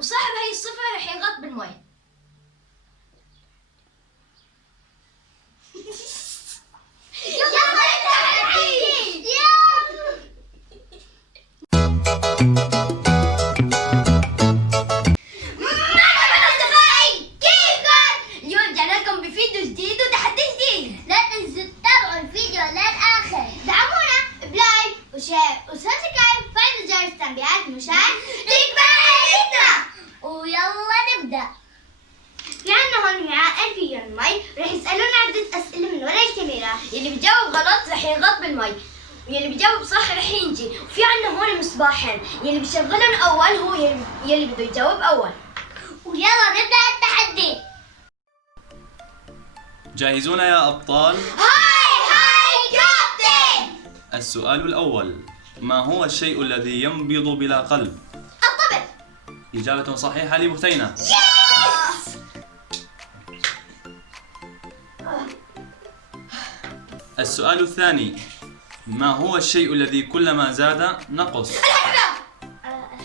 وصاحب هاي الصفة رح ينغط بالمي. وسبسكرايب وفعلوا جرس التنبيهات مشان تكبر عائلتنا. ويلا نبدأ. في عنا هون وعاء فيه المي، رح يسألونا عدة أسئلة من وراء الكاميرا. يلي بيجاوب غلط رح ينغط بالمي، واللي بيجاوب صح رح ينجي. وفي عنا هون مصباحين، يلي بيشغلهم أول هو يلي بده يجاوب أول. ويلا نبدأ التحدي. جاهزون يا أبطال؟ هاي كابتن. السؤال الأول: ما هو الشيء الذي ينبض بلا قلب؟ الطبل. إجابة صحيحة لبثينة. يس. السؤال الثاني: ما هو الشيء الذي كلما زاد نقص؟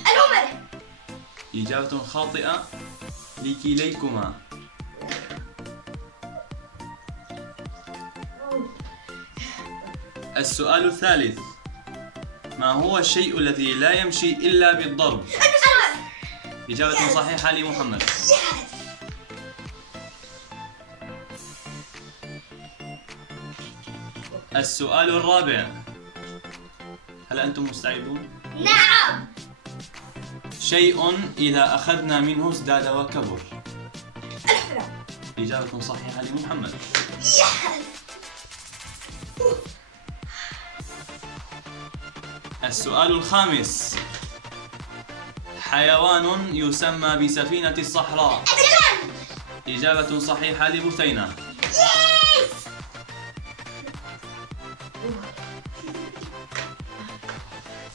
الهمر. إجابة خاطئة لكليكما. السؤال الثالث: ما هو الشيء الذي لا يمشي إلا بالضرب؟ إجابة صحيحة لمحمد. السؤال الرابع: هل أنتم مستعدون؟ نعم. شيء إذا أخذنا منه ازداد وكبر. الحفرة. إجابة صحيحة لمحمد. السؤال الخامس: حيوان يسمى بسفينة الصحراء. إجابة صحيحة لبثينة.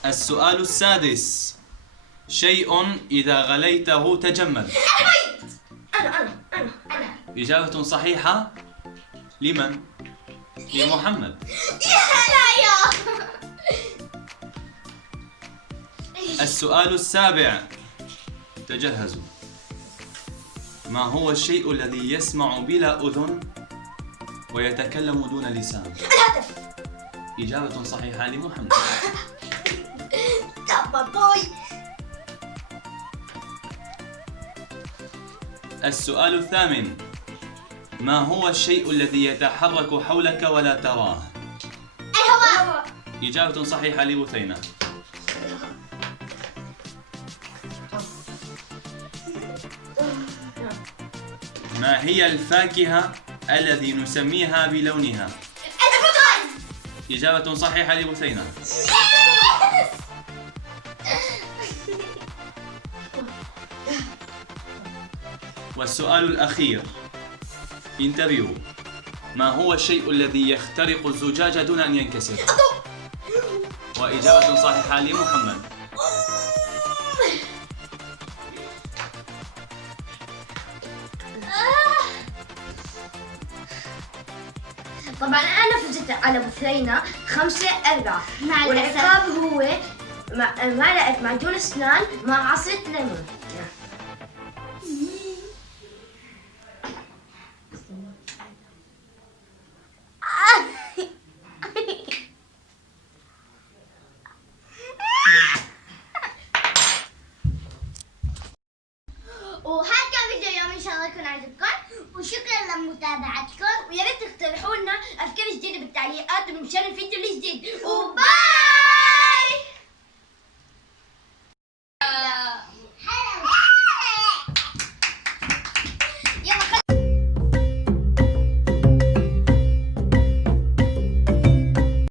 السؤال السادس: شيء إذا غليته تجمد. أنا. إجابة صحيحة لمن؟ لمحمد. السؤال السابع: تجهزوا. ما هو الشيء الذي يسمع بلا أذن ويتكلم دون لسان؟ الهاتف. إجابة صحيحة لمحمد. السؤال الثامن: ما هو الشيء الذي يتحرك حولك ولا تراه؟ الهواء. إجابة صحيحة لبثينة. ما هي الفاكهة الذي نسميها بلونها؟ البرتقال. إجابة صحيحة لبثينة. والسؤال الأخير، انتبهوا: ما هو الشيء الذي يخترق الزجاج دون أن ينكسر؟ وإجابة صحيحة لمحمد. طبعا أنا فزت على بثينة 5-4. مع والعقاب هو معلقة معجون أسنان مع عصرة ليمون. وهذا كان فيديو اليوم، ان شاء الله يكون عجبكم، وشكرا لمتابعتكم. ويا ريت تقترحوا لنا أفكار جديدة بالتعليقات ومشان الفيديو الجديد. وباي.